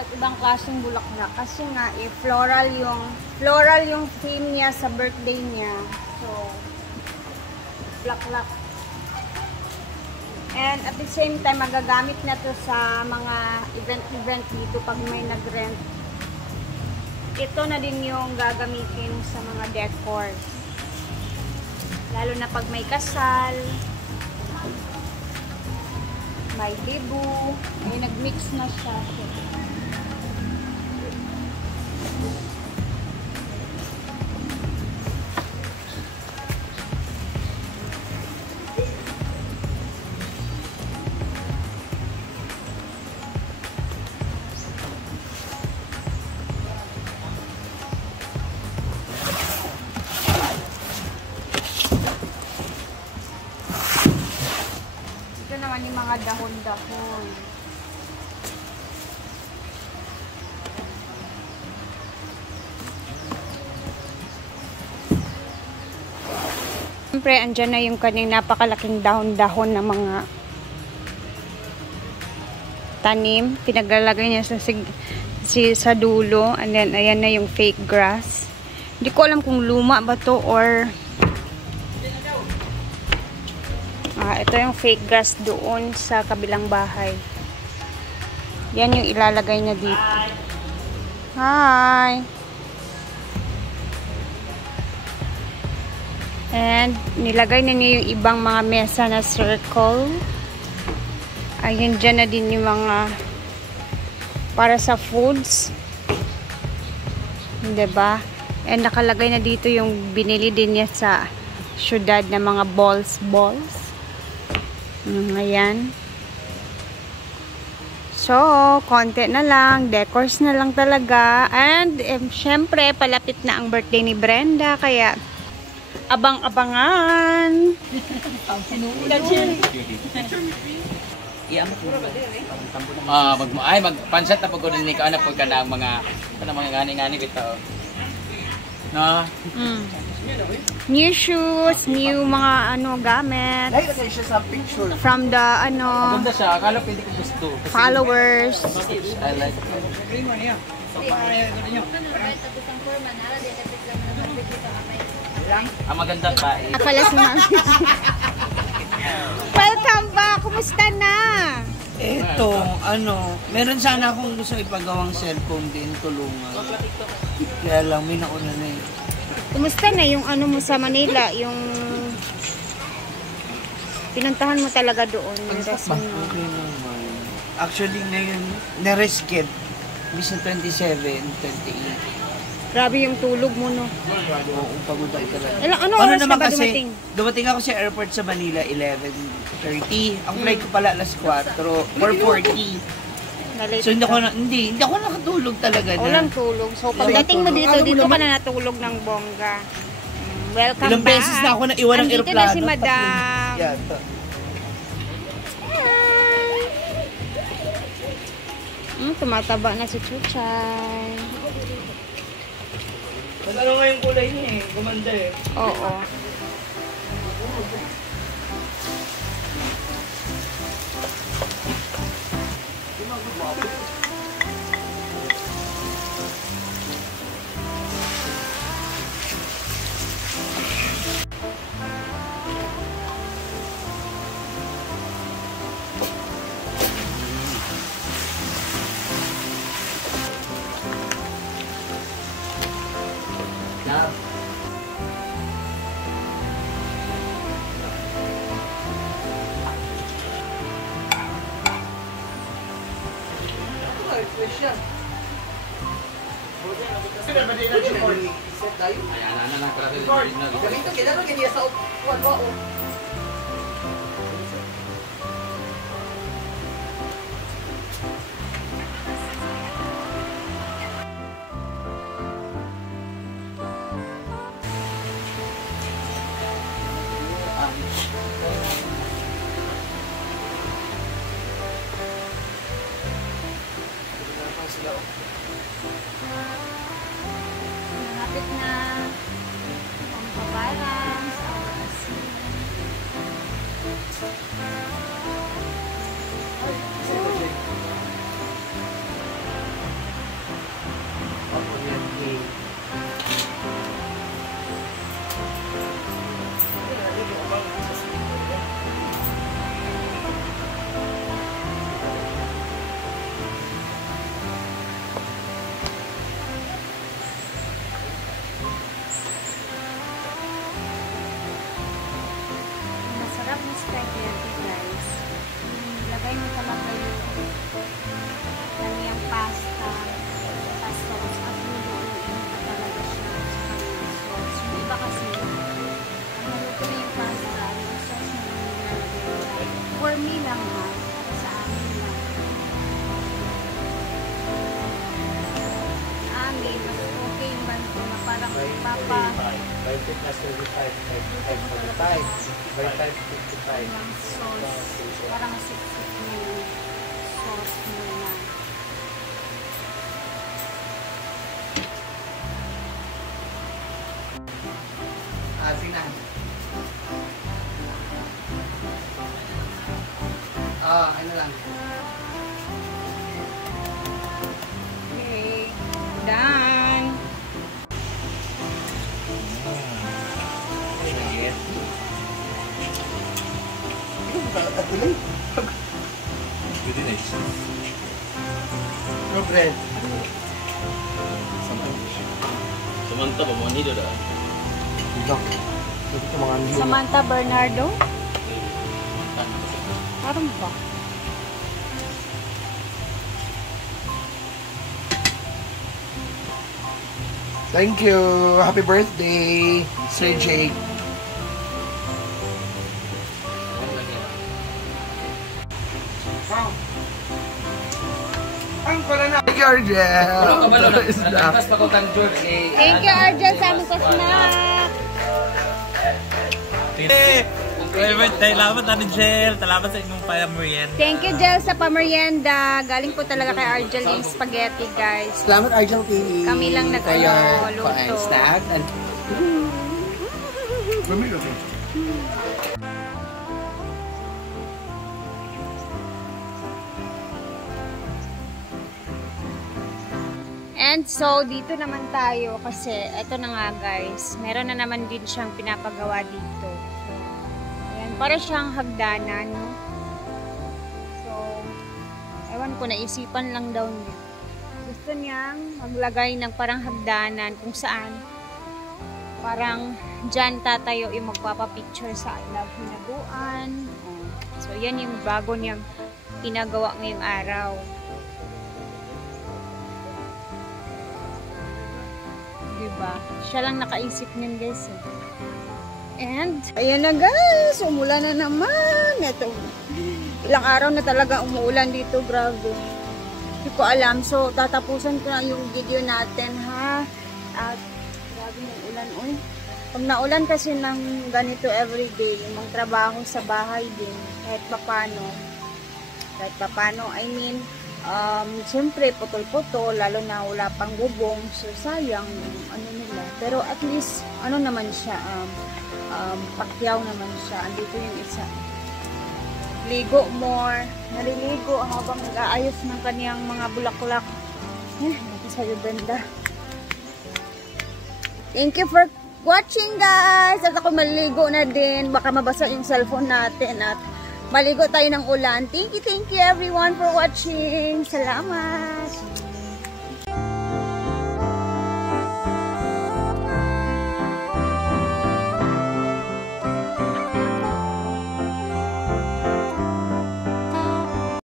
iba't ibang klaseng bulaklak kasi nga floral yung theme niya sa birthday niya. So bulaklak. And at the same time magagamit na to sa mga event dito pag may nag-rent. Ito na din yung gagamitin sa mga decors. Lalo na pag may kasal, may libu, may nag-mix na siya. Naman yung mga dahon-dahon. Siyempre, andyan na yung kanyang napakalaking dahon-dahon ng mga tanim. Pinaglalagay niya sa dulo. And then, ayan na yung fake grass. Hindi ko alam kung luma ba to or ito yung fake grass doon sa kabilang bahay. Yan yung ilalagay niya dito. Hi! And nilagay na niya yung ibang mga mesa na circle. Ayun, dyan na din yung mga para sa foods. Diba? And nakalagay na dito yung binili din niya sa syudad na mga balls. Ayan. So, konti na lang. Decors na lang talaga. And, syempre, palapit na ang birthday ni Brenda. Kaya, abang-abangan. Magpansat na pag ni ka na pag ka na mga ngani-ngani bitaw. No? New shoes, new mga gamit. From the Maganda siya, akala pwede ko gusto. Followers. I like it. Maganda pa eh. Pala si Ma'am. Welcome back. Kumusta na? Eto, meron sana akong gusto ipagawang cellphone din, tulungan. Kaya lang, may nauna na eh. Kumusta na yung mo sa Manila? Yung pinuntahan mo talaga doon? Yung Okay naman. Actually, ngayon, na-risked. Bisa 27, 28. Grabe yung tulog mo, no? Oo, pagod ako talaga. Ano oras naman na ba kasi, dumating ako sa airport sa Manila, 11:30. Ang flight ko pala, alas 4, 4:40. So, hindi ako nakatulog talaga. Walang tulog. So, pagdating mo dito ka na natulog ng bongga. Welcome Ilang back. beses na ako na iwan ng aeroplano. Andito na si Madam. Yata. Tumataba na si Chuchay. Ano nga yung kulay niya eh? Gumanda eh. Oo. Malapit na ang pabalance, ang asin. Papa. 20 plus 35, 45. 45, 55. Yung sauce. Parang sip-sip na yung sauce muna. Sina. Ano lang. Okay. Done. Pwede na ito. No bread. Samantha pa mo nido da. Ito. Ito mga hindi. Samantha Bernardo. Parang ba? Thank you. Happy birthday, Sir Jake. Ang pala na. Thank you, Argel. Ano ka ba lo? Isda. Nagpas pa ko kang George eh. Thank you, Arjan, sa among snack. Happy birthday! Salamat, Angel! Salamat sa inyong pamerienda. Thank you, Jel, sa pamerienda. Galing po talaga kay Argel yung spaghetti, guys. Salamat, Argel K. Kami lang luto. Snack and... Bumilo ko. And so, dito naman tayo kasi eto na nga guys, meron na naman din siyang pinapagawa dito. So, ayan, para siyang hagdanan. No? So, ewan ko, naisipan lang daw niya. Gusto niyang maglagay ng parang hagdanan kung saan parang dyan tatayo yung magpapapicture sa I Love Hinaguan. So, yan yung bago niyang pinagawa ngayong araw. Diba? Siya lang nakaisip niyan guys eh. And, ayan na guys, umulan na naman. Ito, ilang araw na talaga umuulan dito, grabe. Hindi ko alam. So, tatapusan ko na yung video natin ha. At, grabe yung ulan. Uy. Pag naulan kasi ng ganito everyday, yung trabaho sa bahay din, kahit papano, I mean, siyempre putol-putol, lalo na wala pang bubong, so sayang ano nila, pero at least ano naman siya, pakyaw naman siya. Andito yung isa, ligo more, naliligo habang nag-aayos ng kaniyang mga bulaklak. Ito sa'yo benda. Thank you for watching guys, at ako maliligo na din, baka mabasa yung cellphone natin at maligo tayo ng ulan. Thank you everyone for watching. Salamat!